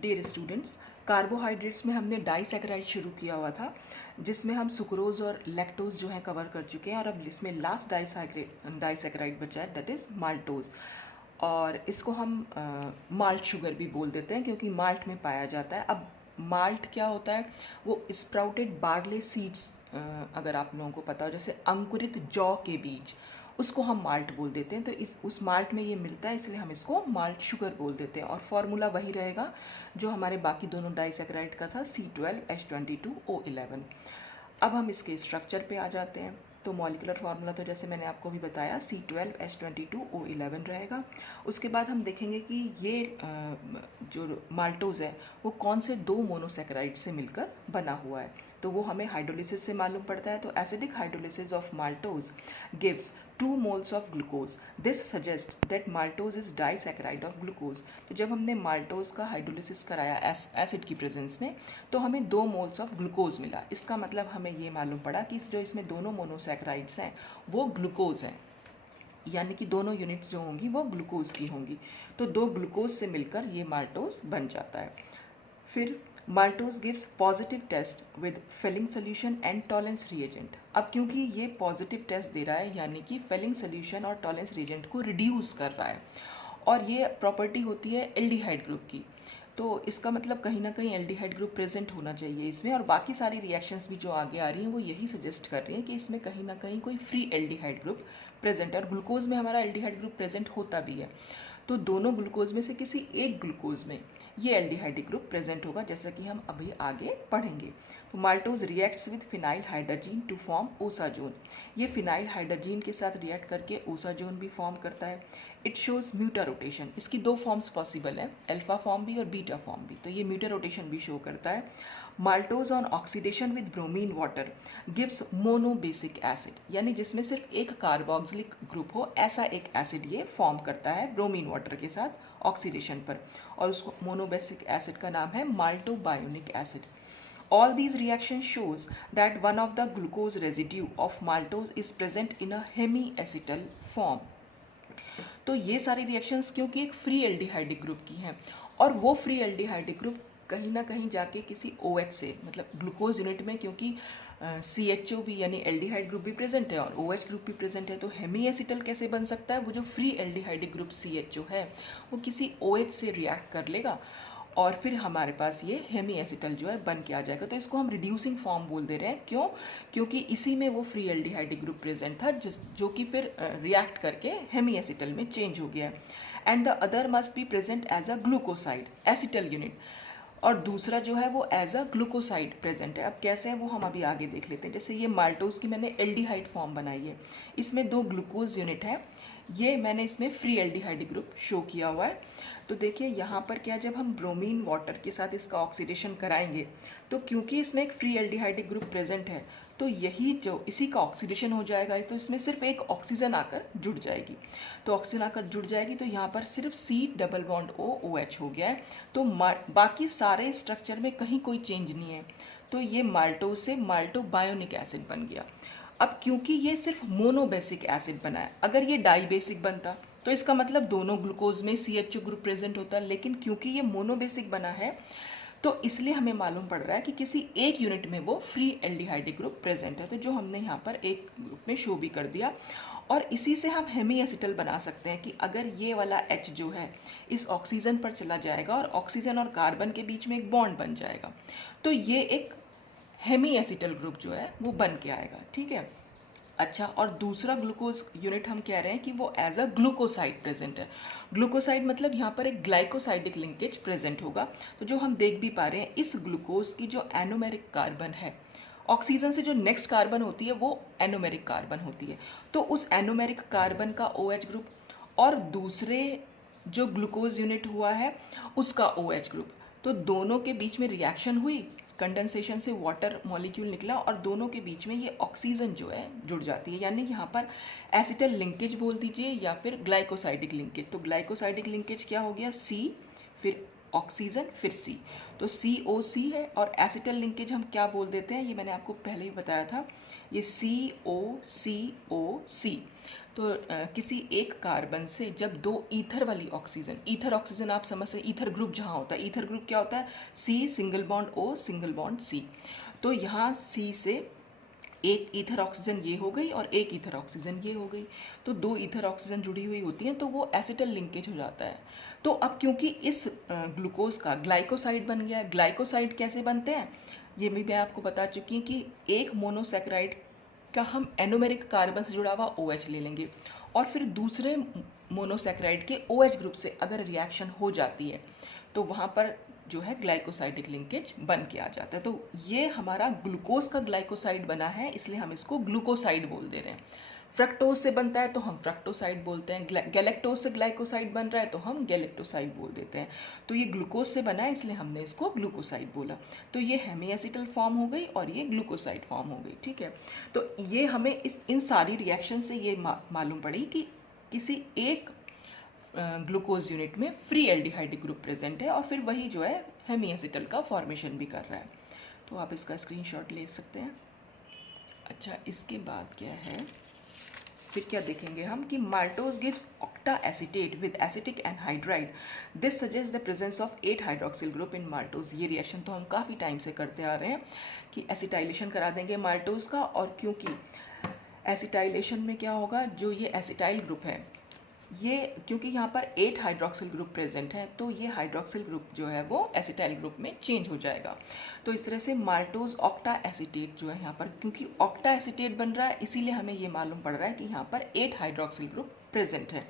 Dear students, carbohydrates में हमने disaccharide शुरू किया हुआ था, जिसमें हम सुक्रोज और लैक्टोज जो है कवर कर चुके हैं, और अब इसमें लास्ट डाइसैकेराइड बचा है, दैट इज़ माल्टोज। और इसको हम माल्ट शुगर भी बोल देते हैं क्योंकि माल्ट में पाया जाता है। अब माल्ट क्या होता है? वो स्प्राउटेड बार्ले सीड्स, अगर आप लोगों को पता हो, जैसे अंकुरित जौ के बीज, उसको हम माल्ट बोल देते हैं। तो उस माल्ट में ये मिलता है, इसलिए हम इसको माल्ट शुगर बोल देते हैं। और फॉर्मूला वही रहेगा जो हमारे बाकी दोनों डाइसैकेराइड का था, C12H22O11। अब हम इसके स्ट्रक्चर पे आ जाते हैं। तो मॉलिक्यूलर फार्मूला तो जैसे मैंने आपको भी बताया, C12H22O11 रहेगा। उसके बाद हम देखेंगे कि ये जो माल्टोज है वो कौन से दो मोनोसैकेराइड से मिलकर बना हुआ है। तो वो हमें हाइड्रोलिसिस से मालूम पड़ता है। तो acidic hydrolysis of maltose gives 2 moles of glucose. This suggests that maltose is disaccharide of glucose. तो जब हमने माल्टोज का हाइड्रोलिसिस कराया एसिड की प्रेजेंस में, तो हमें 2 moles ऑफ ग्लूकोज मिला। इसका मतलब हमें ये मालूम पड़ा कि जो इसमें दोनों मोनोसैकेराइड्स हैं वो ग्लूकोज हैं, यानी कि दोनों यूनिट्स जो होंगी वो ग्लूकोज की होंगी। तो दो ग्लूकोज से मिलकर ये माल्टोज बन जाता है। फिर maltose gives positive test with Fehling solution and Tollens reagent. अब क्योंकि ये पॉजिटिव टेस्ट दे रहा है, यानी कि फिलिंग सोल्यूशन और टॉलेंस रिएजेंट को रिड्यूस कर रहा है, और ये प्रॉपर्टी होती है एल्डिहाइड ग्रुप की। तो इसका मतलब कहीं ना कहीं एल्डिहाइड ग्रुप प्रेजेंट होना चाहिए इसमें। और बाकी सारी रिएक्शंस भी जो आगे आ रही हैं वो यही सजेस्ट कर रही हैं कि इसमें कहीं ना कहीं कोई फ्री एल्डिहाइड ग्रुप प्रेजेंट है। और ग्लूकोज में हमारा एल्डिहाइड ग्रुप प्रेजेंट होता भी है। तो दोनों ग्लूकोज में से किसी एक ग्लूकोज में ये एल्डिहाइड ग्रुप प्रेजेंट होगा, जैसा कि हम अभी आगे पढ़ेंगे। तो maltose reacts with phenyl hydrazine to form osazone. ये फिनाइल हाइड्रोजीन के साथ रिएक्ट करके ओसाजोन भी फॉर्म करता है। It shows mutarotation. इसकी दो फॉर्म्स पॉसिबल है, अल्फा फॉर्म भी और बीटा फॉर्म भी। तो ये म्यूटा रोटेशन भी शो करता है। Maltose on oxidation with bromine water gives monobasic acid, यानी जिसमें सिर्फ एक कार्बोक्सिलिक ग्रुप हो, ऐसा एक एसिड ये फॉर्म करता है ब्रोमीन वाटर के साथ ऑक्सीडेशन पर, और उसको मोनोबेसिक एसिड का नाम है maltobionic acid. All these reactions shows that one of the glucose residue of maltose is present in a hemiacetal form. तो ये सारी रिएक्शंस क्योंकि एक फ्री एल्डिहाइडिक ग्रुप की हैं, और वो फ्री एल्डिहाइडिक ग्रुप कहीं ना कहीं जाके किसी OH से, मतलब ग्लूकोज यूनिट में, क्योंकि CHO भी यानी एल्डिहाइड ग्रुप भी प्रेजेंट है और OH ग्रुप भी प्रेजेंट है, तो हेमी एसिटल कैसे बन सकता है? वो जो फ्री एल्डिहाइडिक ग्रुप CHO है वो किसी OH से रिएक्ट कर लेगा और फिर हमारे पास ये हेमी एसिटल जो है बन के आ जाएगा। तो इसको हम रिड्यूसिंग फॉर्म बोल दे रहे हैं। क्यों? क्योंकि इसी में वो फ्री एल्डिहाइडिक ग्रुप प्रेजेंट था, जो कि फिर रिएक्ट करके हेमी एसिटल में चेंज हो गया है। And the other must be present as a glucoside acetal unit, और दूसरा जो है वो एज अ ग्लूकोसाइड प्रेजेंट है। अब कैसे है वो हम अभी आगे देख लेते हैं। जैसे ये माल्टोज की मैंने एल्डिहाइड फॉर्म बनाई है, इसमें दो ग्लूकोज यूनिट है, ये मैंने इसमें फ्री एल्डिहाइड ग्रुप शो किया हुआ है। तो देखिए यहाँ पर क्या, जब हम ब्रोमीन वाटर के साथ इसका ऑक्सीडेशन कराएंगे, तो क्योंकि इसमें एक फ्री एल्डिहाइड ग्रुप प्रेजेंट है, तो यही जो इसी का ऑक्सीडेशन हो जाएगा, तो इसमें सिर्फ एक ऑक्सीजन आकर जुड़ जाएगी। तो ऑक्सीजन आकर जुड़ जाएगी तो यहाँ पर सिर्फ C+O OH हो गया है। तो बाकी सारे स्ट्रक्चर में कहीं कोई चेंज नहीं है। तो ये माल्टोज से माल्टोबायोनिक एसिड बन गया। अब क्योंकि ये सिर्फ मोनोबेसिक एसिड बना है, अगर ये डाइबेसिक बनता तो इसका मतलब दोनों ग्लूकोज में CHO ग्रुप प्रेजेंट होता, लेकिन क्योंकि ये मोनोबेसिक बना है तो इसलिए हमें मालूम पड़ रहा है कि किसी एक यूनिट में वो फ्री एल्डिहाइड ग्रुप प्रेजेंट है। तो जो हमने यहाँ पर एक ग्रुप में शो भी कर दिया, और इसी से हम हेमी एसिटल बना सकते हैं कि अगर ये वाला H जो है इस ऑक्सीजन पर चला जाएगा और ऑक्सीजन और कार्बन के बीच में एक बॉन्ड बन जाएगा, तो ये एक हेमी एसिटल ग्रुप जो है वो बन के आएगा। ठीक है। अच्छा, और दूसरा ग्लूकोज यूनिट हम कह रहे हैं कि वो एज अ ग्लूकोसाइड प्रेजेंट है। ग्लूकोसाइड मतलब यहाँ पर एक ग्लाइकोसाइडिक लिंकेज प्रेजेंट होगा। तो जो हम देख भी पा रहे हैं, इस ग्लूकोज की जो एनोमेरिक कार्बन है, ऑक्सीजन से जो नेक्स्ट कार्बन होती है वो एनोमेरिक कार्बन होती है। तो उस एनोमेरिक कार्बन का OH ग्रुप और दूसरे जो ग्लूकोज यूनिट हुआ है उसका OH ग्रुप, तो दोनों के बीच में रिएक्शन हुई, कंडेंसेशन से वाटर मॉलिक्यूल निकला और दोनों के बीच में ये ऑक्सीजन जो है जुड़ जाती है, यानी यहाँ पर एसिटल लिंकेज बोल दीजिए या फिर ग्लाइकोसाइडिक लिंकेज। तो ग्लाइकोसाइडिक लिंकेज क्या हो गया? C, फिर ऑक्सीजन, फिर C। तो COC है, और एसिटल लिंकेज हम क्या बोल देते हैं, ये मैंने आपको पहले ही बताया था, ये COCOC। तो किसी एक कार्बन से जब दो ईथर वाली ऑक्सीजन, ईथर ऑक्सीजन आप समझ से, ईथर ग्रुप जहाँ होता है, ईथर ग्रुप क्या होता है, C single bond O single bond C। तो यहाँ C से एक ईथर ऑक्सीजन ये हो गई और एक ईथर ऑक्सीजन ये हो गई, तो दो ईथर ऑक्सीजन जुड़ी हुई होती हैं, तो वो एसिटल लिंकेज हो जाता है। तो अब क्योंकि इस ग्लूकोज का ग्लाइकोसाइड बन गया, ग्लाइकोसाइड कैसे बनते हैं ये भी मैं आपको बता चुकी हूँ कि एक मोनोसैकेराइड का हम एनोमेरिक कार्बन से जुड़ा हुआ OH ले लेंगे, और फिर दूसरे मोनोसैकेराइड के OH ग्रुप से अगर रिएक्शन हो जाती है तो वहाँ पर जो है ग्लाइकोसाइडिक लिंकेज बन के आ जाता है। तो ये हमारा ग्लूकोज का ग्लाइकोसाइड बना है, इसलिए हम इसको ग्लूकोसाइड बोल दे रहे हैं। फ्रक्टोज से बनता है तो हम फ्रक्टोसाइड बोलते हैं, गैलेक्टोज से ग्लाइकोसाइड बन रहा है तो हम गैलेक्टोसाइड बोल देते हैं। तो ये ग्लूकोज से बना है इसलिए हमने इसको ग्लूकोसाइड बोला। तो ये हेमीएसिटल फॉर्म हो गई और ये ग्लूकोसाइड फॉर्म हो गई, ठीक है। तो ये हमें इन सारी रिएक्शन से ये मालूम पड़ी कि किसी एक ग्लूकोज यूनिट में फ्री एल्डिहाइड ग्रुप प्रेजेंट है, और फिर वही जो है हेमीएसिटल का फॉर्मेशन भी कर रहा है। तो आप इसका स्क्रीनशॉट ले सकते हैं। अच्छा, इसके बाद क्या है, फिर क्या देखेंगे हम कि maltose gives octa acetate with acetic anhydride, this suggest the presence of 8 hydroxyl group in maltose. ये रिएक्शन तो हम काफ़ी टाइम से करते आ रहे हैं कि एसिटाइलेशन करा देंगे माल्टोज का, और क्योंकि एसिटाइलेशन में क्या होगा, जो ये एसिटाइल ग्रुप है ये, क्योंकि यहाँ पर 8 हाइड्रोक्सिल ग्रुप प्रेजेंट है, तो ये हाइड्रोक्सिल ग्रुप जो है वो एसिटाइल ग्रुप में चेंज हो जाएगा। तो इस तरह से माल्टोज ऑक्टा एसिटेट जो है यहाँ पर, क्योंकि ऑक्टा एसिटेट बन रहा है इसीलिए हमें ये मालूम पड़ रहा है कि यहाँ पर 8 हाइड्रोक्सिल ग्रुप प्रेजेंट है।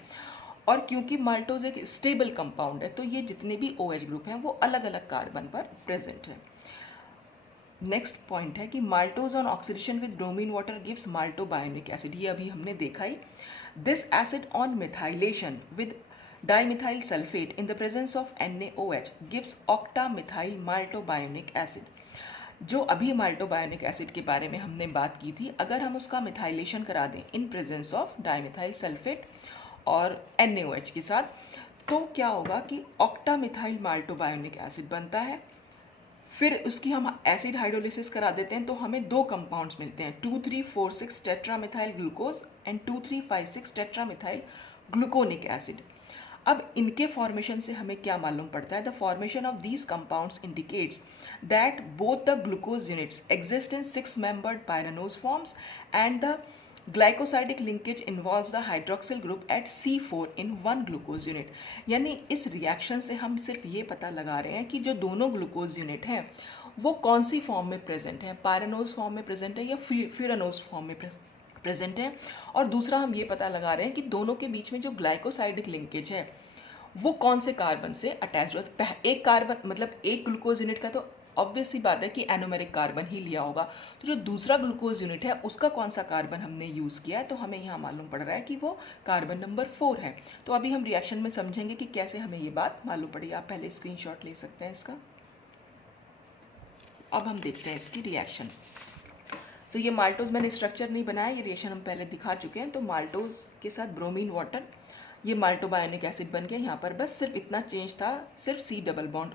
और क्योंकि माल्टोज एक स्टेबल कंपाउंड है तो ये जितने भी OH ग्रुप हैं वो अलग अलग कार्बन पर प्रेजेंट है। नेक्स्ट पॉइंट है कि maltose on oxidation with bromine water gives maltobionic acid, ये अभी हमने देखा ही। This acid on methylation with dimethyl sulfate in the presence of NaOH gives octamethyl maltobionic acid। जो अभी माल्टोबायोनिक एसिड के बारे में हमने बात की थी, अगर हम उसका मिथाइलेशन करा दें in presence of dimethyl sulphate और NaOH के साथ, तो क्या होगा कि ऑक्टामिथाइल माल्टोबायोनिक एसिड बनता है। फिर उसकी हम एसिड हाइड्रोलिसिस करा देते हैं तो हमें दो कंपाउंड्स मिलते हैं, 2346 tetramethyl glucose and 2356 tetramethyl gluconic acid. अब इनके फॉर्मेशन से हमें क्या मालूम पड़ता है, the formation of these compounds indicates that both the glucose units exist in 6 membered pyranose forms and the glycosidic linkage involves the hydroxyl group at C4 in 1 glucose unit. यानी इस रिएक्शन से हम सिर्फ ये पता लगा रहे हैं कि जो दोनों ग्लूकोज यूनिट हैं वो कौन सी फॉर्म में प्रेजेंट है, पायरानोज फॉर्म में प्रेजेंट है या फ्यूरानोज फॉर्म में प्रेजेंट है। और दूसरा हम ये पता लगा रहे हैं कि दोनों के बीच में जो ग्लाइकोसाइडिक लिंकेज है वो कौन से कार्बन से अटैच होता है। एक कार्बन मतलब एक ग्लूकोज यूनिट का तो ऑब्वियस सी बात है कि एनोमेरिक कार्बन ही लिया होगा, तो जो दूसरा ग्लूकोज यूनिट है उसका कौन सा कार्बन हमने यूज़ किया है, तो हमें यहाँ मालूम पड़ रहा है कि वो कार्बन नंबर 4 है। तो अभी हम रिएक्शन में समझेंगे कि कैसे हमें ये बात मालूम पड़ी। आप पहले स्क्रीनशॉट ले सकते हैं इसका। अब हम देखते हैं इसकी रिएक्शन। तो ये माल्टोज मैंने स्ट्रक्चर नहीं बनाया, ये रिएक्शन हम पहले दिखा चुके हैं। तो माल्टोज के साथ ब्रोमीन वाटर, ये माल्टोबायोनिक एसिड बन गया। यहाँ पर बस सिर्फ इतना चेंज था, सिर्फ C डबल बॉन्ड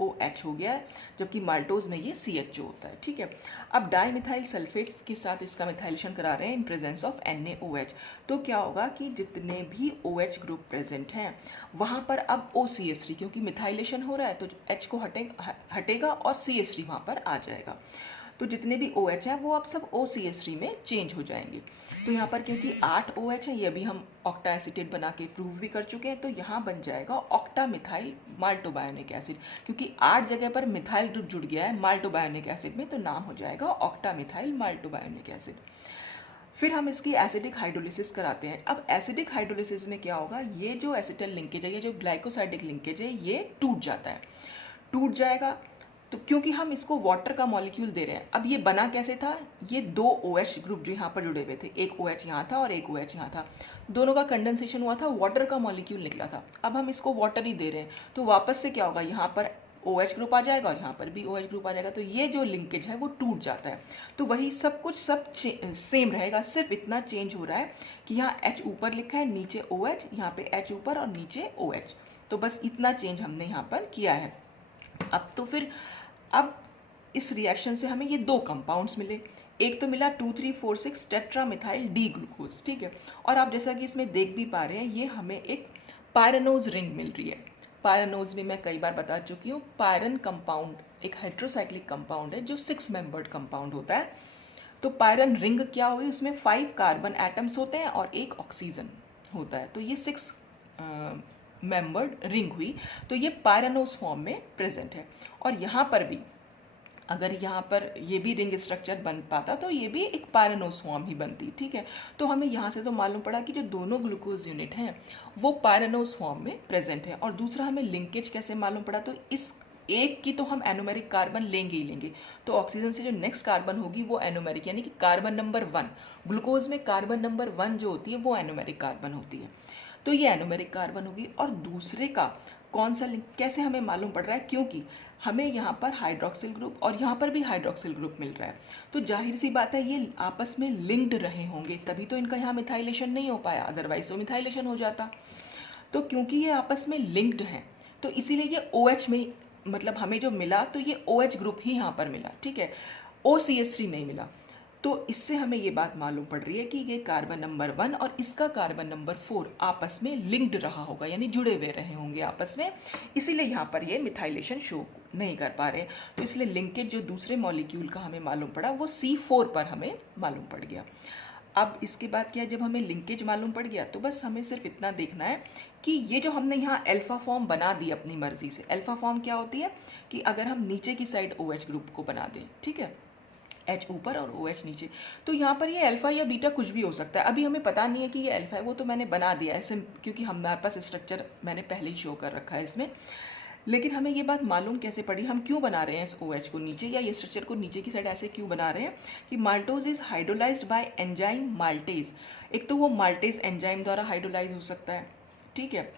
OH हो गया है, जबकि माल्टोज में ये CHO होता है, ठीक है। अब डाइमिथाइल सल्फेट के साथ इसका मिथाइलेशन करा रहे हैं इन प्रेजेंस ऑफ NaOH। तो क्या होगा कि जितने भी OH ग्रुप प्रेजेंट हैं वहाँ पर अब OCH3, क्योंकि मिथाइलेशन हो रहा है तो H को हटेगा और CH3 वहाँ पर आ जाएगा। तो जितने भी OH हैं वो अब सब OCH3 में चेंज हो जाएंगे। तो यहाँ पर क्योंकि 8 OH है, ये अभी हम ऑक्टा एसिटेट बना के प्रूव भी कर चुके हैं, तो यहाँ बन जाएगा ऑक्टा मिथाइल माल्टोबायोनिक एसिड। क्योंकि 8 जगह पर मिथाइल ग्रुप जुड़ गया है माल्टोबायोनिक एसिड में, तो नाम हो जाएगा ऑक्टा मिथाइल माल्टोबायोनिक एसिड। फिर हम इसकी एसिडिक हाइड्रोलिसिस कराते हैं। अब एसिडिक हाइड्रोलिसिस में क्या होगा, ये जो एसिटल लिंकेज है, ये जो ग्लाइकोसाइडिक लिंकेज है, ये टूट जाता है, टूट जाएगा। तो क्योंकि हम इसको वाटर का मॉलिक्यूल दे रहे हैं। अब ये बना कैसे था, ये दो OH ग्रुप जो यहाँ पर जुड़े हुए थे, एक OH यहाँ था और एक OH यहाँ था, दोनों का कंडेंसेशन हुआ था, वाटर का मॉलिक्यूल निकला था। अब हम इसको वाटर ही दे रहे हैं, तो वापस से क्या होगा, यहाँ पर OH ग्रुप आ जाएगा और यहाँ पर भी OH ग्रुप आ जाएगा। तो ये जो लिंकेज है वो टूट जाता है। तो वही सब कुछ सब सेम रहेगा, सिर्फ इतना चेंज हो रहा है कि यहाँ H ऊपर लिखा है, नीचे OH, यहाँ पे H ऊपर और नीचे OH। तो बस इतना चेंज हमने यहाँ पर किया है। अब इस रिएक्शन से हमें ये 2 कंपाउंड्स मिले। एक तो मिला 2,3,4,6 टेट्रामिथाइल डी ग्लूकोज, ठीक है। और आप जैसा कि इसमें देख भी पा रहे हैं, ये हमें एक पायरेनोज रिंग मिल रही है। पायरेनोज भी मैं कई बार बता चुकी हूँ। पायरन कंपाउंड एक हाइड्रोसाइक्लिक कंपाउंड है जो 6 मेंबर्ड कंपाउंड होता है। तो पायरन रिंग क्या हुई, उसमें 5 कार्बन एटम्स होते हैं और 1 ऑक्सीजन होता है। तो ये 6 मेंबर्ड रिंग हुई। तो ये पायरेनोज फॉर्म में प्रेजेंट है। और यहाँ पर भी अगर यहाँ पर ये भी रिंग स्ट्रक्चर बन पाता तो ये भी एक पायरेनोज फॉर्म ही बनती, ठीक है। तो हमें यहाँ से तो मालूम पड़ा कि जो दोनों ग्लूकोज यूनिट हैं वो पायरेनोज फॉर्म में प्रेजेंट है। और दूसरा हमें लिंकेज कैसे मालूम पड़ा, तो इस एक की तो हम एनोमेरिक कार्बन लेंगे ही लेंगे। तो ऑक्सीजन से जो नेक्स्ट कार्बन होगी वो एनोमेरिक, यानी कि कार्बन नंबर 1, ग्लूकोज में कार्बन नंबर 1 जो होती है वो एनोमेरिक कार्बन होती है। तो ये एनोमेरिक कार्बन होगी। और दूसरे का कौन सा लिंक कैसे हमें मालूम पड़ रहा है, क्योंकि हमें यहाँ पर हाइड्रोक्सिल ग्रुप और यहाँ पर भी हाइड्रोक्सिल ग्रुप मिल रहा है। तो जाहिर सी बात है ये आपस में लिंक्ड रहे होंगे, तभी तो इनका यहाँ मिथाइलेशन नहीं हो पाया, अदरवाइज तो मिथाइलेशन हो जाता। तो क्योंकि ये आपस में लिंक्ड हैं तो इसीलिए ये OH में, मतलब हमें जो मिला तो ये OH ग्रुप ही यहाँ पर मिला, ठीक है, OCH3 नहीं मिला। तो इससे हमें ये बात मालूम पड़ रही है कि ये कार्बन नंबर 1 और इसका कार्बन नंबर 4 आपस में लिंक्ड रहा होगा, यानी जुड़े हुए रहे होंगे आपस में, इसीलिए यहाँ पर ये मिथाइलेशन शो नहीं कर पा रहे। तो इसलिए लिंकेज जो दूसरे मॉलिक्यूल का हमें मालूम पड़ा वो C4 पर हमें मालूम पड़ गया। अब इसके बाद क्या है, जब हमें लिंकेज मालूम पड़ गया तो बस हमें सिर्फ इतना देखना है कि ये जो हमने यहाँ अल्फा फॉर्म बना दी अपनी मर्जी से। अल्फा फॉर्म क्या होती है कि अगर हम नीचे की साइड OH ग्रुप को बना दें, ठीक है, H ऊपर और OH नीचे, तो यहाँ पर ये अल्फा या बीटा कुछ भी हो सकता है। अभी हमें पता नहीं है कि ये अल्फा है, वो तो मैंने बना दिया ऐसे क्योंकि हमारे पास स्ट्रक्चर मैंने पहले ही शो कर रखा है इसमें। लेकिन हमें ये बात मालूम कैसे पड़ी, हम क्यों बना रहे हैं इस OH को नीचे या ये स्ट्रक्चर को नीचे की साइड ऐसे क्यों बना रहे हैं कि maltose is hydrolysed bye enzyme maltase. एक तो वो माल्टेज एंजाइम द्वारा हाइड्रोलाइज हो सकता है, ठीक है,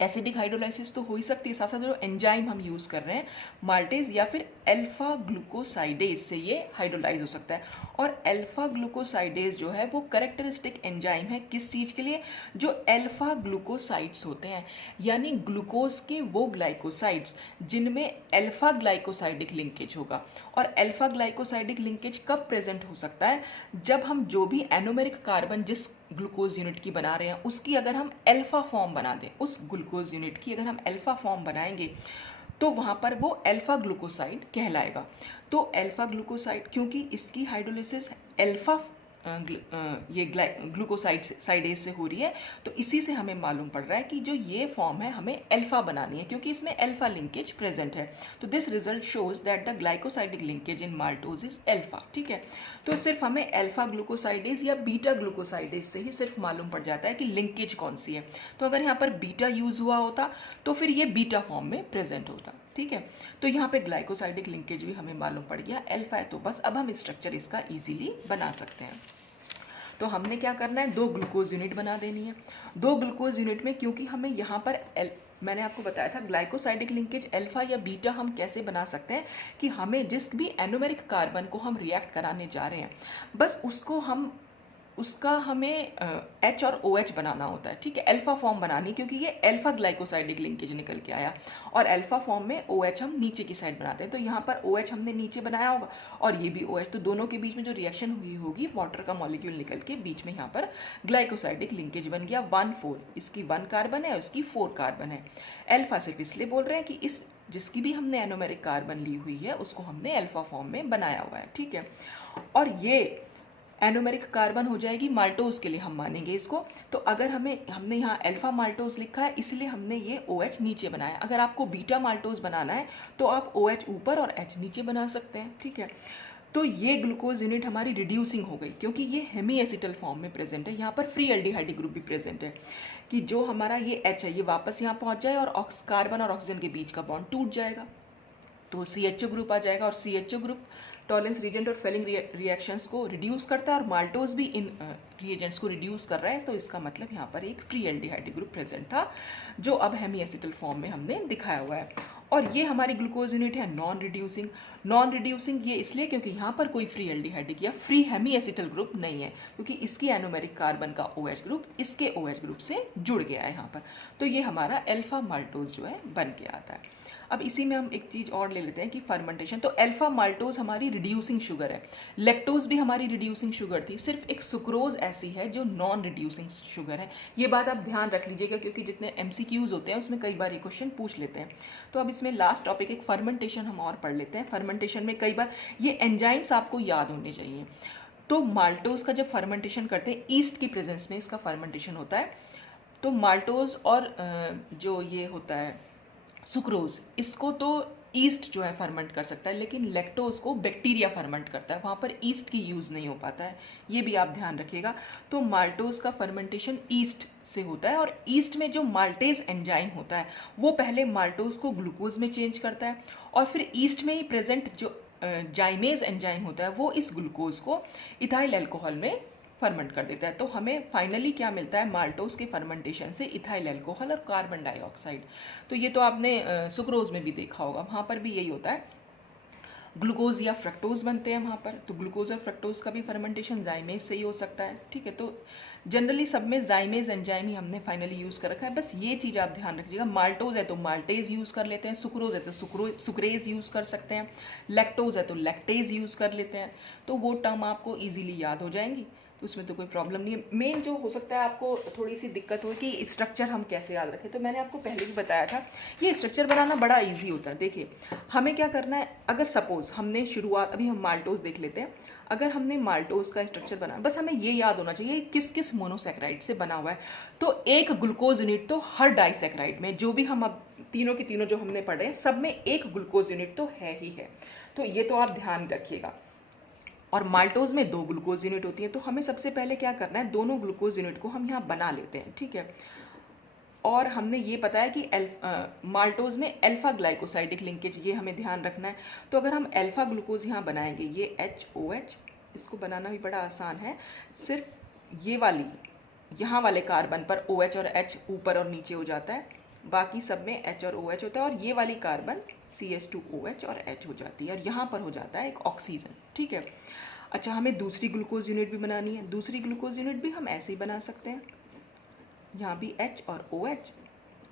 एसिडिक हाइड्रोलाइसिस तो हो ही सकती है, साथ साथ जो एंजाइम हम यूज़ कर रहे हैं माल्टेज या फिर अल्फा ग्लूकोसाइडेज से ये हाइड्रोलाइज हो सकता है। और अल्फा ग्लूकोसाइडेज जो है वो कैरेक्टरिस्टिक एंजाइम है किस चीज़ के लिए, जो अल्फा ग्लूकोसाइड्स होते हैं, यानी ग्लूकोज के वो ग्लाइकोसाइड्स जिनमें अल्फा ग्लाइकोसाइडिक लिंकेज होगा। और अल्फा ग्लाइकोसाइडिक लिंकेज कब प्रेजेंट हो सकता है, जब हम जो भी एनोमेरिक कार्बन जिस ग्लूकोज यूनिट की बना रहे हैं उसकी अगर हम अल्फा फॉर्म बना दें, उस ग्लूकोज यूनिट की अगर हम अल्फा फॉर्म बनाएंगे तो वहाँ पर वो अल्फा ग्लूकोसाइड कहलाएगा। तो अल्फा ग्लूकोसाइड क्योंकि इसकी हाइड्रोलिसिस अल्फा ये ग्लूकोसाइडेज से हो रही है, तो इसी से हमें मालूम पड़ रहा है कि जो ये फॉर्म है हमें अल्फा बनानी है क्योंकि इसमें अल्फा लिंकेज प्रेजेंट है। तो this result shows that the glycosidic linkage in maltose is alpha, ठीक है। तो सिर्फ हमें अल्फा ग्लूकोसाइडेज या बीटा ग्लूकोसाइडेज से ही सिर्फ मालूम पड़ जाता है कि लिंकेज कौन सी है। तो अगर यहाँ पर बीटा यूज हुआ होता तो फिर ये बीटा फॉर्म में प्रेजेंट होता, ठीक है। तो यहाँ पे ग्लाइकोसाइडिक लिंकेज भी हमें मालूम पड़ गया अल्फा है, तो बस अब हम स्ट्रक्चर इसका इजीली बना सकते हैं। तो हमने क्या करना है, 2 ग्लूकोज यूनिट बना देनी है। 2 ग्लूकोज यूनिट में क्योंकि हमें यहाँ पर मैंने आपको बताया था ग्लाइकोसाइडिक लिंकेज अल्फा या बीटा हम कैसे बना सकते हैं कि हमें जिस भी एनोमेरिक कार्बन को हम रिएक्ट कराने जा रहे हैं बस उसका हमें H और OH बनाना होता है, ठीक है, अल्फा फॉर्म बनानी, क्योंकि ये अल्फा ग्लाइकोसाइडिक लिंकेज निकल के आया और अल्फा फॉर्म में OH हम नीचे की साइड बनाते हैं। तो यहाँ पर OH हमने नीचे बनाया होगा और ये भी OH, तो दोनों के बीच में जो रिएक्शन हुई होगी वाटर का मॉलिक्यूल निकल के बीच में यहाँ पर ग्लाइकोसाइडिक लिंकेज बन गया 1,4, इसकी 1 कार्बन है और इसकी 4 कार्बन है। अल्फा सिर्फ इसलिए बोल रहे हैं कि इस जिसकी भी हमने एनोमेरिक कार्बन ली हुई है उसको हमने अल्फा फॉर्म में बनाया हुआ है, ठीक है। और ये एनोमेरिक कार्बन हो जाएगी माल्टोज के लिए हम मानेंगे इसको। तो अगर हमने यहाँ अल्फा माल्टोज लिखा है इसलिए हमने ये OH नीचे बनाया। अगर आपको बीटा माल्टोज बनाना है तो आप OH ऊपर और H नीचे बना सकते हैं, ठीक है। तो ये ग्लूकोज यूनिट हमारी रिड्यूसिंग हो गई क्योंकि ये हेमी एसिटल फॉर्म में प्रेजेंट है। यहाँ पर फ्री एल्डिहाइड ग्रुप भी प्रेजेंट है कि जो हमारा ये H है ये वापस यहाँ पहुँच जाए और कार्बन और ऑक्सीजन के बीच का बॉन्ड टूट जाएगा तो CHO ग्रुप आ जाएगा। और CHO ग्रुप टॉलेंस रिएजेंट और फेलिंग रिएक्शंस को रिड्यूस करता है और माल्टोज भी इन रिएजेंट्स को रिड्यूस कर रहा है। तो इसका मतलब यहाँ पर एक फ्री एल्डिहाइड ग्रुप प्रेजेंट था जो अब हेमी एसिटल फॉर्म में हमने दिखाया हुआ है। और ये हमारी ग्लूकोज यूनिट है नॉन रिड्यूसिंग। नॉन रिड्यूसिंग ये इसलिए क्योंकि यहाँ पर कोई फ्री एल्डिहाइडिक या फ्री हेमी एसिटल ग्रुप नहीं है, क्योंकि इसकी एनोमेरिक कार्बन का OH ग्रुप इसके OH ग्रुप से जुड़ गया है यहाँ पर। तो ये हमारा अल्फा माल्टोज जो है बन के आता है। अब इसी में हम एक चीज़ और ले लेते हैं कि फर्मेंटेशन। तो अल्फा माल्टोज हमारी रिड्यूसिंग शुगर है, लेक्टोज भी हमारी रिड्यूसिंग शुगर थी, सिर्फ एक सुक्रोज ऐसी है जो नॉन रिड्यूसिंग शुगर है। ये बात आप ध्यान रख लीजिएगा, क्योंकि जितने MCQs होते हैं उसमें कई बार ये क्वेश्चन पूछ लेते हैं। तो अब इसमें लास्ट टॉपिक एक फर्मेंटेशन हम और पढ़ लेते हैं। फर्मेंटेशन में कई बार ये एंजाइम्स आपको याद होने चाहिए। तो माल्टोज का जब फर्मेंटेशन करते हैं, ईस्ट की प्रेजेंस में इसका फर्मेंटेशन होता है। तो माल्टोज और जो ये होता है सुक्रोज, इसको तो ईस्ट जो है फर्मेंट कर सकता है, लेकिन लैक्टोज को बैक्टीरिया फर्मेंट करता है, वहाँ पर ईस्ट की यूज़ नहीं हो पाता है, ये भी आप ध्यान रखिएगा। तो माल्टोज का फर्मेंटेशन ईस्ट से होता है, और ईस्ट में जो माल्टेज एंजाइम होता है वो पहले माल्टोज को ग्लूकोज में चेंज करता है, और फिर ईस्ट में ही प्रेजेंट जो जाइमेज एंजाइम होता है वो इस ग्लूकोज को इथाइल अल्कोहल में फर्मेंट कर देता है। तो हमें फाइनली क्या मिलता है, माल्टोज के फर्मेंटेशन से इथाइल अल्कोहल और कार्बन डाइऑक्साइड। तो ये तो आपने सुक्रोज में भी देखा होगा, वहाँ पर भी यही होता है, ग्लूकोज या फ्रक्टोज बनते हैं वहाँ पर। तो ग्लूकोज और फ्रक्टोज का भी फर्मेंटेशन जाइमेज से ही हो सकता है, ठीक है। तो जनरली सब में जाइमेज एंजाइम ही हमने फाइनली यूज़ कर रखा है। बस ये चीज़ आप ध्यान रखिएगा, माल्टोज है तो माल्टेज यूज़ कर लेते हैं, सुक्रोज है तो सुक्रेज यूज़ कर सकते हैं, लैक्टोज है तो लैक्टेज यूज़ कर लेते हैं। तो वो टर्म आपको ईजिली याद हो जाएंगी, तो उसमें तो कोई प्रॉब्लम नहीं है। मेन जो हो सकता है आपको थोड़ी सी दिक्कत हो कि स्ट्रक्चर हम कैसे याद रखें, तो मैंने आपको पहले भी बताया था, ये स्ट्रक्चर बनाना बड़ा इजी होता है। देखिए हमें क्या करना है, अगर सपोज हमने शुरुआत, अभी हम माल्टोज देख लेते हैं, अगर हमने माल्टोज का स्ट्रक्चर बनाया, बस हमें ये याद होना चाहिए किस किस मोनोसैकेराइड से बना हुआ है। तो एक ग्लूकोज यूनिट तो हर डाइसैकेराइड में, जो भी हम अब तीनों के तीनों जो हमने पढ़े हैं सब में एक ग्लूकोज यूनिट तो है ही है। तो ये तो आप ध्यान रखिएगा। और माल्टोज में 2 ग्लूकोज यूनिट होती है। तो हमें सबसे पहले क्या करना है, दोनों ग्लूकोज यूनिट को हम यहाँ बना लेते हैं, ठीक है। और हमने ये पता है कि माल्टोज में अल्फा ग्लाइकोसाइडिक लिंकेज, ये हमें ध्यान रखना है। तो अगर हम अल्फा ग्लूकोज यहाँ बनाएंगे, ये HOH, इसको बनाना भी बड़ा आसान है, सिर्फ ये वाली यहाँ वाले कार्बन पर OH और H ऊपर और नीचे हो जाता है, बाकी सब में H और OH होता है, और ये वाली कार्बन CH2OH और H हो जाती है, और यहाँ पर हो जाता है एक ऑक्सीजन, ठीक है। अच्छा, हमें दूसरी ग्लूकोज यूनिट भी बनानी है। दूसरी ग्लूकोज यूनिट भी हम ऐसे ही बना सकते हैं, यहाँ भी H और OH,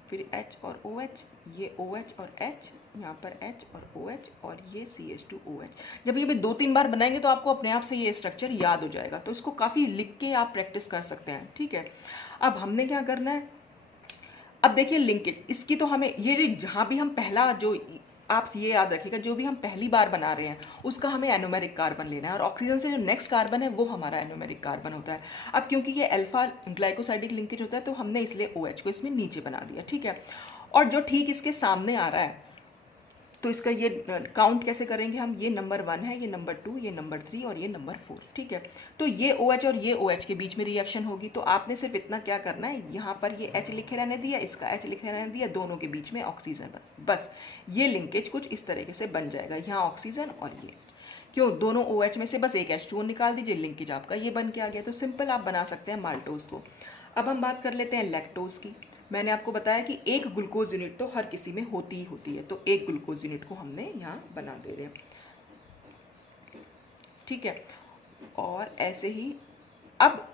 फिर H और OH, ये OH और H, यहाँ पर H और OH, और ये CH2OH। जब ये भी 2-3 बार बनाएंगे तो आपको अपने आप से ये स्ट्रक्चर याद हो जाएगा, तो इसको काफ़ी लिख के आप प्रैक्टिस कर सकते हैं, ठीक है। अब हमने क्या करना है, अब देखिए लिंकेज, इसकी तो हमें ये जहाँ भी हम पहला, जो आप ये याद रखिएगा, जो भी हम पहली बार बना रहे हैं उसका हमें एनोमेरिक कार्बन लेना है, और ऑक्सीजन से जो नेक्स्ट कार्बन है वो हमारा एनोमेरिक कार्बन होता है। अब क्योंकि ये अल्फा ग्लाइकोसाइडिक लिंकेज होता है तो हमने इसलिए OH को इसमें नीचे बना दिया, ठीक है। और जो ठीक इसके सामने आ रहा है, तो इसका ये काउंट कैसे करेंगे हम, ये नंबर 1 है, ये नंबर 2, ये नंबर 3 और ये नंबर 4, ठीक है। तो ये OH और ये OH के बीच में रिएक्शन होगी, तो आपने सिर्फ इतना क्या करना है, यहाँ पर ये H लिखे रहने दिया, इसका H लिखे रहने दिया, दोनों के बीच में ऑक्सीजन, बस ये लिंकेज कुछ इस तरीके से बन जाएगा, यहाँ ऑक्सीजन और ये, क्यों, दोनों OH में से बस एक H2O निकाल दीजिए, लिंकेज आपका ये बन के आ गया। तो सिंपल आप बना सकते हैं माल्टोज को। अब हम बात कर लेते हैं लैक्टोज की। मैंने आपको बताया कि एक ग्लूकोज यूनिट तो हर किसी में होती ही होती है, तो एक ग्लूकोज यूनिट को हमने यहाँ बना दे रहे हैं, ठीक है। और ऐसे ही अब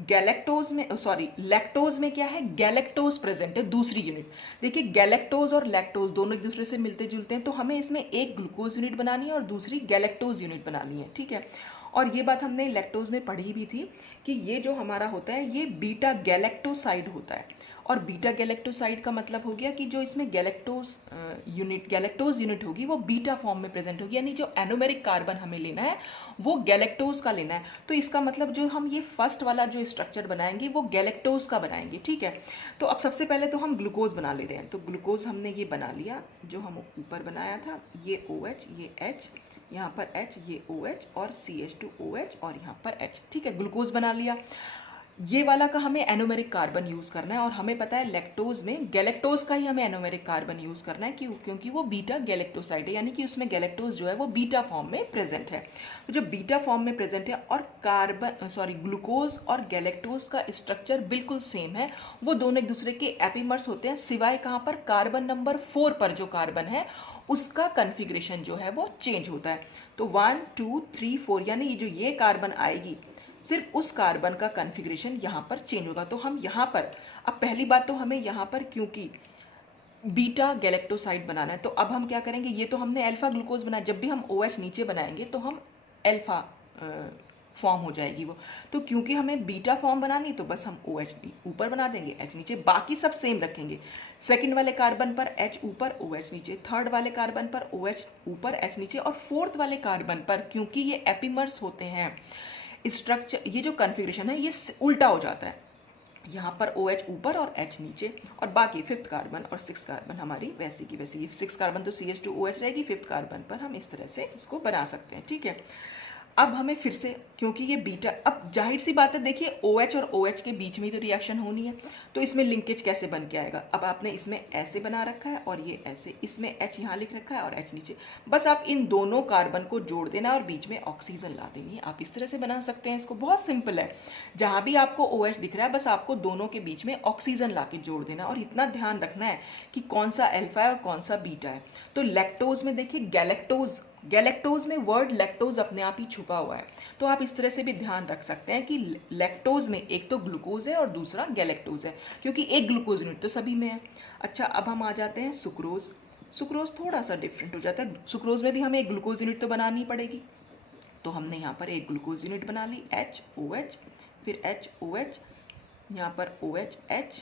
गैलेक्टोज में, सॉरी लैक्टोज में क्या है, गैलेक्टोज प्रेजेंट है, दूसरी यूनिट। देखिए गैलेक्टोज और लैक्टोज दोनों एक दूसरे से मिलते जुलते हैं, तो हमें इसमें एक ग्लूकोज यूनिट बनानी है और दूसरी गैलेक्टोज यूनिट बनानी है, ठीक है। और ये बात हमने लैक्टोज में पढ़ी भी थी कि ये जो हमारा होता है ये बीटा गैलेक्टोसाइड होता है, और बीटा गैलेक्टोसाइड का मतलब हो गया कि जो इसमें गैलेक्टोज यूनिट होगी वो बीटा फॉर्म में प्रेजेंट होगी, यानी जो एनोमेरिक कार्बन हमें लेना है वो गैलेक्टोज का लेना है। तो इसका मतलब जो हम ये फर्स्ट वाला जो स्ट्रक्चर बनाएंगे वो गैलेक्टोज का बनाएंगे, ठीक है। तो अब सबसे पहले तो हम ग्लूकोज बना ले रहे हैं, तो ग्लूकोज हमने ये बना लिया, जो हम ऊपर बनाया था, ये OH, ये H, यहाँ पर H, ये OH और CH2OH और यहाँ पर H, ठीक है, ग्लूकोज बना लिया। ये वाला का हमें एनोमेरिक कार्बन यूज़ करना है, और हमें पता है लैक्टोज में गैलेक्टोज का ही हमें एनोमेरिक कार्बन यूज़ करना है, क्योंकि वो बीटा गैलेक्टोसाइड है, यानी कि उसमें गैलेक्टोज जो है वो बीटा फॉर्म में प्रेजेंट है। तो जब बीटा फॉर्म में प्रेजेंट है और ग्लूकोज और गैलेक्टोज का स्ट्रक्चर बिल्कुल सेम है, वो दोनों एक दूसरे के एपिमर्स होते हैं, सिवाय कहाँ पर, कार्बन नंबर 4 पर जो कार्बन है उसका कन्फिग्रेशन जो है वो चेंज होता है। तो 1 2 3 4 यानी जो ये कार्बन आएगी, सिर्फ उस कार्बन का कन्फिग्रेशन यहाँ पर चेंज होगा। तो हम यहाँ पर, अब पहली बात तो हमें यहाँ पर क्योंकि बीटा गैलेक्टोसाइड बनाना है, तो अब हम क्या करेंगे, ये तो हमने अल्फा ग्लूकोज बनाया, जब भी हम OH नीचे बनाएंगे तो हम अल्फा फॉर्म हो जाएगी वो। तो क्योंकि हमें बीटा फॉर्म बनानी, तो बस हम OH ऊपर बना देंगे, H नीचे, बाकी सब सेम रखेंगे। सेकंड वाले कार्बन पर H ऊपर OH नीचे, थर्ड वाले कार्बन पर OH ऊपर H नीचे, और फोर्थ वाले कार्बन पर क्योंकि ये एपिमर्स होते हैं, स्ट्रक्चर, ये जो कन्फिग्रेशन है ये उल्टा हो जाता है, यहाँ पर OH ऊपर और H नीचे, और बाकी फिफ्थ कार्बन और सिक्स कार्बन हमारी वैसी की वैसी। सिक्स कार्बन तो CH2OH रहेगी, फिफ्थ कार्बन पर हम इस तरह से इसको बना सकते हैं, ठीक है। अब हमें फिर से, क्योंकि ये बीटा, अब जाहिर सी बात है, देखिए OH और OH के बीच में ही तो रिएक्शन होनी है, तो इसमें लिंकेज कैसे बन के आएगा। अब आपने इसमें ऐसे बना रखा है और ये ऐसे, इसमें H यहाँ लिख रखा है और H नीचे, बस आप इन दोनों कार्बन को जोड़ देना और बीच में ऑक्सीजन ला देनी है। आप इस तरह से बना सकते हैं इसको, बहुत सिंपल है। जहाँ भी आपको OH दिख रहा है, बस आपको दोनों के बीच में ऑक्सीजन ला के जोड़ देना, और इतना ध्यान रखना है कि कौन सा अल्फा है और कौन सा बीटा है। तो लैक्टोज में देखिए गैलेक्टोज में वर्ड लैक्टोज अपने आप ही छुपा हुआ है, तो आप इस तरह से भी ध्यान रख सकते हैं कि लैक्टोज में एक तो ग्लूकोज है और दूसरा गैलेक्टोज है, क्योंकि एक ग्लूकोज यूनिट तो सभी में है। अच्छा, अब हम आ जाते हैं सुक्रोज थोड़ा सा डिफरेंट हो जाता है। सुक्रोज में भी हमें एक ग्लूकोज यूनिट तो बनानी पड़ेगी, तो हमने यहाँ पर एक ग्लूकोज यूनिट बना ली, HOH, फिर HOH, यहाँ पर OH,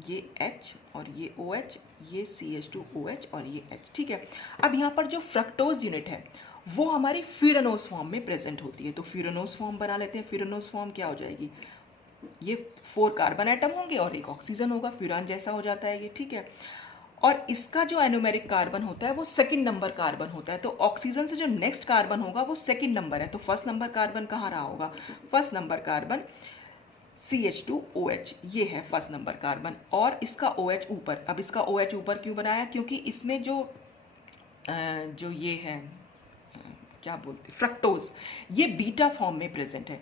ये H और ये OH, ये CH2OH और ये H, ठीक है। अब यहाँ पर जो फ्रक्टोज यूनिट है वो हमारी फ्यूरानोस फॉर्म में प्रेजेंट होती है, तो फ्यूरानोस फॉर्म बना लेते हैं। फ्यूरानोस फॉर्म क्या हो जाएगी, ये 4 कार्बन एटम होंगे और एक ऑक्सीजन होगा, फ्यूरान जैसा हो जाता है ये, ठीक है। और इसका जो एनोमेरिक कार्बन होता है वो सेकंड नंबर कार्बन होता है, तो ऑक्सीजन से जो नेक्स्ट कार्बन होगा वो सेकंड नंबर है, तो फर्स्ट नंबर कार्बन कहाँ रहा होगा, फर्स्ट नंबर कार्बन CH2OH, ये है फर्स्ट नंबर कार्बन, और इसका OH ऊपर। अब इसका OH ऊपर क्यों बनाया, क्योंकि इसमें जो ये है, क्या बोलते हैं, फ्रक्टोज, ये बीटा फॉर्म में प्रेजेंट है,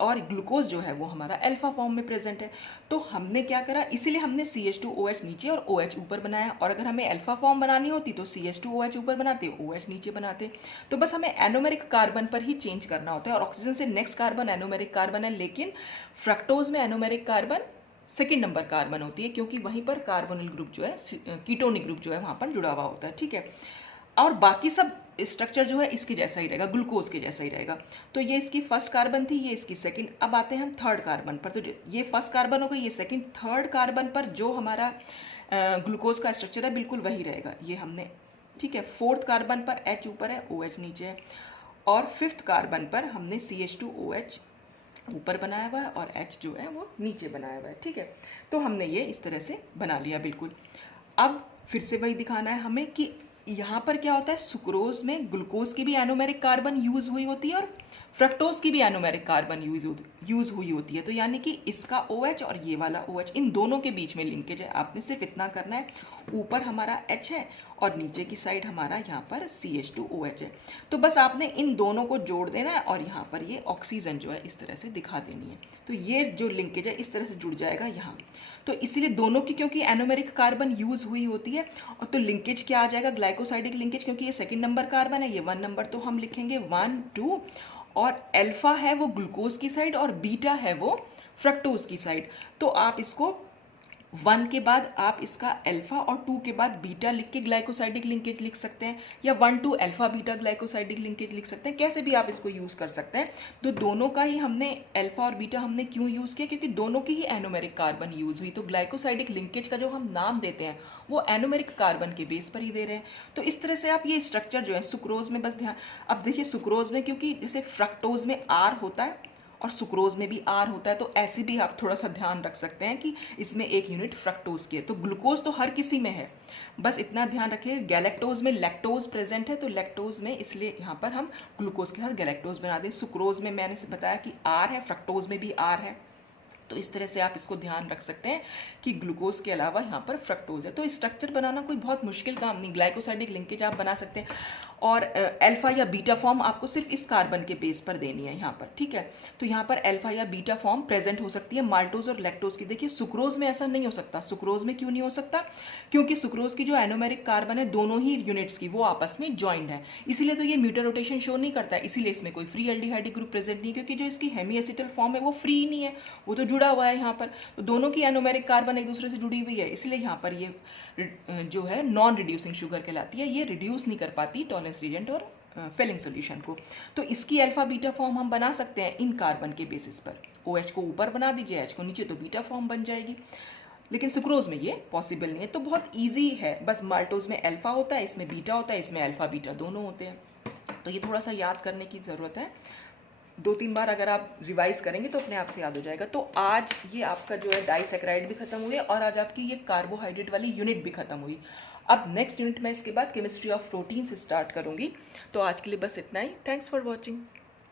और ग्लूकोज जो है वो हमारा अल्फा फॉर्म में प्रेजेंट है। तो हमने क्या करा, इसीलिए हमने CH2OH नीचे और OH ऊपर बनाया, और अगर हमें अल्फा फॉर्म बनानी होती तो CH2OH ऊपर बनाते, OH नीचे बनाते। तो बस हमें एनोमेरिक कार्बन पर ही चेंज करना होता है, और ऑक्सीजन से नेक्स्ट कार्बन एनोमेरिक कार्बन है, लेकिन फ्रक्टोज में anomeric carbon second number carbon होती है, क्योंकि वहीं पर कार्बोनिल ग्रुप जो है, कीटोनिक ग्रुप जो है वहाँ पर जुड़ा हुआ होता है, ठीक है। और बाकी सब स्ट्रक्चर जो है इसके जैसा ही रहेगा, ग्लूकोज के जैसा ही रहेगा। तो ये इसकी फर्स्ट कार्बन थी, ये इसकी सेकंड। अब आते हैं हम थर्ड कार्बन पर, तो ये फर्स्ट कार्बन हो गई, ये सेकंड। थर्ड कार्बन पर जो हमारा ग्लूकोज का स्ट्रक्चर है बिल्कुल वही रहेगा, ये हमने, ठीक है। फोर्थ कार्बन पर H ऊपर है, OH नीचे है, और फिफ्थ कार्बन पर हमने CH2OH ऊपर बनाया हुआ है और H जो है वो नीचे बनाया हुआ है, ठीक है। तो हमने ये इस तरह से बना लिया बिल्कुल। अब फिर से वही दिखाना है हमें कि यहाँ पर क्या होता है, सुक्रोज में ग्लूकोज की भी एनोमेरिक कार्बन यूज हुई होती है और फ्रक्टोज की भी एनोमेरिक कार्बन यूज हुई होती है। तो यानी कि इसका OH और ये वाला OH, इन दोनों के बीच में लिंकेज है। आपने सिर्फ इतना करना है, ऊपर हमारा H है और नीचे की साइड हमारा यहाँ पर CH2OH है। तो बस आपने इन दोनों को जोड़ देना है और यहाँ पर ये ऑक्सीजन जो है इस तरह से दिखा देनी है। तो ये जो लिंकेज है इस तरह से जुड़ जाएगा यहाँ। तो इसीलिए दोनों की, क्योंकि एनोमेरिक कार्बन यूज हुई होती है, और तो लिंकेज क्या आ जाएगा, ग्लाइकोसाइडिक लिंकेज, क्योंकि ये सेकंड नंबर कार्बन है, ये 1 नंबर, तो हम लिखेंगे 1 2, और अल्फा है वो ग्लूकोज की साइड और बीटा है वो फ्रक्टोज की साइड। तो आप इसको 1 के बाद आप इसका अल्फा और 2 के बाद बीटा लिख के ग्लाइकोसाइडिक लिंकेज लिख सकते हैं, या 1 2 अल्फा बीटा ग्लाइकोसाइडिक लिंकेज लिख सकते हैं, कैसे भी आप इसको यूज़ कर सकते हैं। तो दोनों का ही हमने अल्फा और बीटा हमने क्यों यूज़ किया, क्योंकि दोनों की ही एनोमेरिक कार्बन यूज़ हुई। तो ग्लाइकोसाइडिक लिंकेज का जो हम नाम देते हैं वो एनोमेरिक कार्बन के बेस पर ही दे रहे हैं। तो इस तरह से आप ये स्ट्रक्चर जो है सुक्रोज में, बस ध्यान, अब देखिए सुक्रोज में क्योंकि जैसे फ्रक्टोज में R होता है और सुक्रोज में भी आर होता है, तो ऐसे भी आप थोड़ा सा ध्यान रख सकते हैं कि इसमें 1 यूनिट फ्रक्टोज की है। तो ग्लूकोज तो हर किसी में है, बस इतना ध्यान रखिए गैलेक्टोज में लैक्टोज प्रेजेंट है, तो लैक्टोज में इसलिए यहाँ पर हम ग्लूकोज के साथ गैलेक्टोज बना दें। सुक्रोज में मैंने बताया कि आर है, फ्रक्टोज में भी आर है, तो इस तरह से आप इसको ध्यान रख सकते हैं कि ग्लूकोज के अलावा यहाँ पर फ्रक्टोज है। तो स्ट्रक्चर बनाना कोई बहुत मुश्किल काम नहीं, ग्लाइकोसाइडिक लिंकेज आप बना सकते हैं, और अल्फा या बीटा फॉर्म आपको सिर्फ इस कार्बन के बेस पर देनी है यहाँ पर, ठीक है। तो यहाँ पर अल्फा या बीटा फॉर्म प्रेजेंट हो सकती है माल्टोज और लैक्टोज की। देखिए सुक्रोज में ऐसा नहीं हो सकता। सुक्रोज में क्यों नहीं हो सकता? क्योंकि सुक्रोज की जो एनोमेरिक कार्बन है दोनों ही यूनिट्स की वो आपस में ज्वाइंट है, इसीलिए तो ये म्यूटर रोटेशन शो नहीं करता है, इसीलिए इसमें कोई फ्री एल्डिहाइड ग्रुप प्रेजेंट नहीं, क्योंकि जो इसकी हेमी एसिटल फॉर्म है वो फ्री नहीं है, वो तो जुड़ा हुआ है यहाँ पर। तो दोनों की एनोमेरिक कार्बन एक दूसरे से जुड़ी हुई है, इसलिए यहाँ पर ये जो है नॉन रिड्यूसिंग शुगर कहलाती है, ये रिड्यूस नहीं कर पाती टॉलरेंस रीजेंट और फेलिंग सोल्यूशन को। तो इसकी अल्फा बीटा फॉर्म हम बना सकते हैं इन कार्बन के बेसिस पर। OH को ऊपर बना दीजिए, H को नीचे, तो बीटा फॉर्म बन जाएगी। लेकिन सुक्रोज में ये पॉसिबल नहीं है, तो बहुत ईजी है। बस माल्टोज में अल्फा होता है, इसमें बीटा होता है, इसमें अल्फा बीटा दोनों होते हैं। तो ये थोड़ा सा याद करने की ज़रूरत है, 2-3 बार अगर आप रिवाइज करेंगे तो अपने आप से याद हो जाएगा। तो आज ये आपका जो है डाइसैकेराइड भी खत्म हुई और आज आपकी ये कार्बोहाइड्रेट वाली यूनिट भी खत्म हुई। अब नेक्स्ट यूनिट में इसके बाद केमिस्ट्री ऑफ प्रोटीन से स्टार्ट करूंगी। तो आज के लिए बस इतना ही। Thanks for watching.